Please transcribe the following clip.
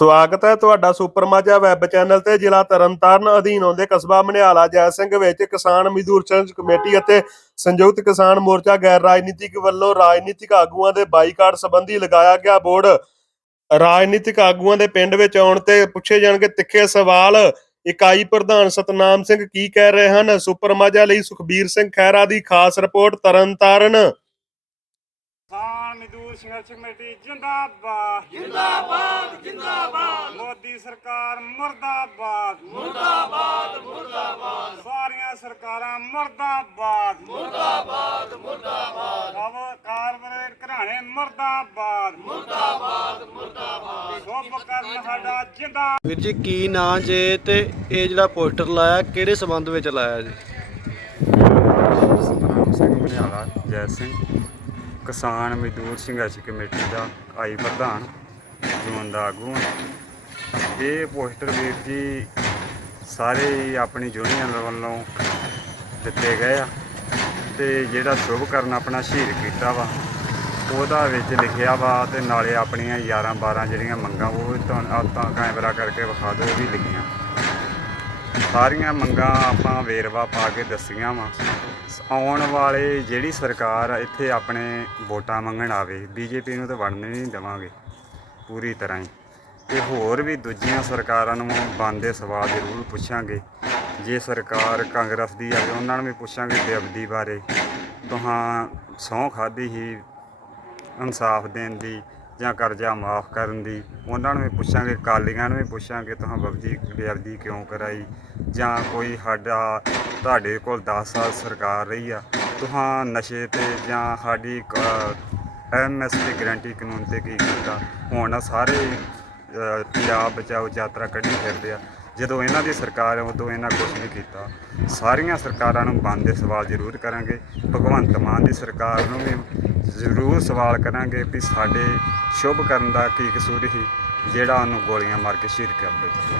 ਸਵਾਗਤ ਹੈ ਤੁਹਾਡਾ ਸੁਪਰ ਮਾਝਾ ਵੈਬ ਚੈਨਲ ਤੇ ਜ਼ਿਲ੍ਹਾ ਤਰਨਤਾਰਨ ਅਧੀਨ ਆਉਂਦੇ ਕਸਬਾ ਮਨਿਆਲਾ ਜੈ ਸਿੰਘ ਵਿੱਚ ਕਿਸਾਨ ਮਜ਼ਦੂਰ ਸੰਘਰਸ਼ ਕਮੇਟੀ ਅਤੇ ਸੰਯੁਕਤ ਕਿਸਾਨ ਮੋਰਚਾ ਗੈਰ ਰਾਜਨੀਤਿਕ ਵੱਲੋਂ ਰਾਜਨੀਤਿਕ ਆਗੂਆਂ ਦੇ ਬਾਈਕਾਟ ਸੰਬੰਧੀ ਲਗਾਇਆ ਗਿਆ ਬੋਰਡ। ਰਾਜਨੀਤਿਕ ਆਗੂਆਂ ਦੇ ਪਿੰਡ ਵਿੱਚ ਆਉਣ ਤੇ ਪੁੱਛੇ ਜਾਣਗੇ ਤਿੱਖੇ ਸਵਾਲ। ਇਕਾਈ ਪ੍ਰਧਾਨ ਸਤਨਾਮ ਸਿੰਘ ਕੀ ਕਹਿ ਰਹੇ ਹਨ? ਸੁਪਰ ਮਾਝਾ ਲਈ ਸੁਖਬੀਰ ਸਿੰਘ ਖਹਿਰਾ ਦੀ ਖਾਸ ਰਿਪੋਰਟ ਤਰਨਤਾਰਨ। ਕਿਸਾਨ ਮਜ਼ਦੂਰ ਸੰਘਰਸ਼ ਕਮੇਟੀ ਜਿੰਦਾਬਾਦ। ਜਿੰਦਾਬਾਦ। ਜਿੰਦਾਬਾਦ। ਮੋਦੀ ਸਰਕਾਰ ਮੁਰਦਾਬਾਦ। ਮੁਰਦਾਬਾਦ ਮੁਰਦਾਬਾਦ। ਸਾਰੀਆਂ ਸਰਕਾਰਾਂ ਮੁਰਦਾਬਾਦ। ਮੁਰਦਾਬਾਦ ਮੁਰਦਾਬਾਦ। ਕਾਰਪੋਰੇਟ ਘਰਾਣੇ ਮੁਰਦਾਬਾਦ। ਮੁਰਦਾਬਾਦ ਮੁਰਦਾਬਾਦ। ਸੋਭ ਕਰਨ ਸਾਡਾ ਜਿੰਦਾ ਵੀਰ ਜੀ ਕੀ ਨਾਂ ਜੇ ਤੇ ਇਹ ਜਿਹੜਾ ਪੋਸਟਰ ਲਾਇਆ ਕਿਹੜੇ ਸਬੰਧ ਵਿੱਚ ਲਾਇਆ ਜੀ? ਸਤਨਾਮ ਸਿੰਘ ਬਨਿਆਲਾ ਜੈ ਸਿੰਘ। ਕਿਸਾਨ ਮਜ਼ਦੂਰ ਸੰਘਰਸ਼ ਕਮੇਟੀ ਦਾ ਆਈ ਪ੍ਰਧਾਨ। ਜੂਨ ਦਾ ਆਗੂ ਇਹ ਪੋਸਟਰ ਵੀਰ ਜੀ ਸਾਰੇ ਹੀ ਆਪਣੀ ਯੂਨੀਅਨ ਵੱਲੋਂ ਦਿੱਤੇ ਗਏ ਆ ਤੇ ਜਿਹੜਾ ਸ਼ੁਭ ਕਰਨ ਆਪਣਾ ਸ਼ਹੀਦ ਕੀਤਾ ਵਾ, ਉਹਦਾ ਵਿੱਚ ਲਿਖਿਆ ਵਾ ਤੇ ਨਾਲੇ ਆਪਣੀਆਂ 11 12 ਜਿਹੜੀਆਂ ਮੰਗਾਂ, ਉਹ ਤੁਹਾਨੂੰ ਆਪਾਂ ਕੈਮਰਾ ਕਰਕੇ ਵਿਖਾ ਦਿਓ ਵੀ ਲਿਖੀਆਂ। ਸਾਰੀਆਂ ਮੰਗਾਂ ਆਪਾਂ ਵੇਰਵਾ ਪਾ ਕੇ ਦੱਸੀਆਂ ਵਾ। ਆਉਣ ਵਾਲੇ ਜਿਹੜੀ ਸਰਕਾਰ ਇੱਥੇ ਆਪਣੇ ਵੋਟਾਂ ਮੰਗਣ ਆਵੇ, ਬੀਜੇਪੀ ਨੂੰ ਤਾਂ ਵੜਨ ਨਹੀਂ ਦੇਵਾਂਗੇ। ਪੂਰੀ ਤਰ੍ਹਾਂ ਹੀ। ਤੇ ਹੋਰ ਵੀ ਦੂਜੀਆਂ ਸਰਕਾਰਾਂ ਨੂੰ ਬੰਦ ਸਵਾਲ ਜ਼ਰੂਰ ਪੁੱਛਾਂਗੇ। ਜੇ ਸਰਕਾਰ ਕਾਂਗਰਸ ਦੀ ਆਵੇ, ਉਹਨਾਂ ਨੂੰ ਵੀ ਪੁੱਛਾਂਗੇ ਬੇਅਬਦੀ ਬਾਰੇ। ਤੁਹਾਂ ਸਹੁੰ ਖਾਦੀ ਹੀ ਇਨਸਾਫ ਦੇਣ ਦੀ ਜਾਂ ਕਰਜ਼ਾ ਮਾਫ ਕਰਨ ਦੀ, ਉਹਨਾਂ ਨੂੰ ਵੀ ਪੁੱਛਾਂਗੇ ਕਾਲੀਆਂ ਨੂੰ ਵੀ ਪੁੱਛਾਂਗੇ, ਤੁਹਾਂ ਬਬਦੀ ਬੇਅਬਦੀ ਕਿਉਂ ਕਰਾਈ? ਜਾਂ ਕੋਈ ਸਾਡਾ, ਤੁਹਾਡੇ ਕੋਲ 10 ਸਾਲ ਸਰਕਾਰ ਰਹੀ ਆ, ਤੁਹਾਂ ਨਸ਼ੇ ਤੇ ਜਾਂ ਸਾਡੀ ਐਮਐਸਪੀ ਗਰੰਟੀ ਕਾਨੂੰਨ ਤੇ ਕੀ ਕੀਤਾ? ਹੁਣ ਸਾਰੇ ਪੰਜਾਬ ਬਚਾਓ ਯਾਤਰਾ ਕੱਢੀ ਫਿਰਦੇ ਆ। ਜਦੋਂ ਇਹਨਾਂ ਦੀ ਸਰਕਾਰ ਹੈ, ਉਦੋਂ ਇਹਨਾਂ ਕੁਝ ਨਹੀਂ ਕੀਤਾ। ਸਾਰੀਆਂ ਸਰਕਾਰਾਂ ਨੂੰ ਬੰਦ ਦੇ ਸਵਾਲ ਜ਼ਰੂਰ ਕਰਾਂਗੇ। ਭਗਵੰਤ ਮਾਨ ਦੀ ਸਰਕਾਰ ਨੂੰ ਵੀ ਜ਼ਰੂਰ ਸਵਾਲ ਕਰਾਂਗੇ ਕਿ ਸਾਡੇ ਸ਼ੁਭ ਕਰਨ ਦਾ ਕੀ ਕਸੂਰ ਸੀ, ਜਿਹੜਾ ਉਹਨੂੰ ਗੋਲੀਆਂ ਮਾਰ ਕੇ ਸ਼ਹੀਦ ਕਰ ਦਿੱਤਾ।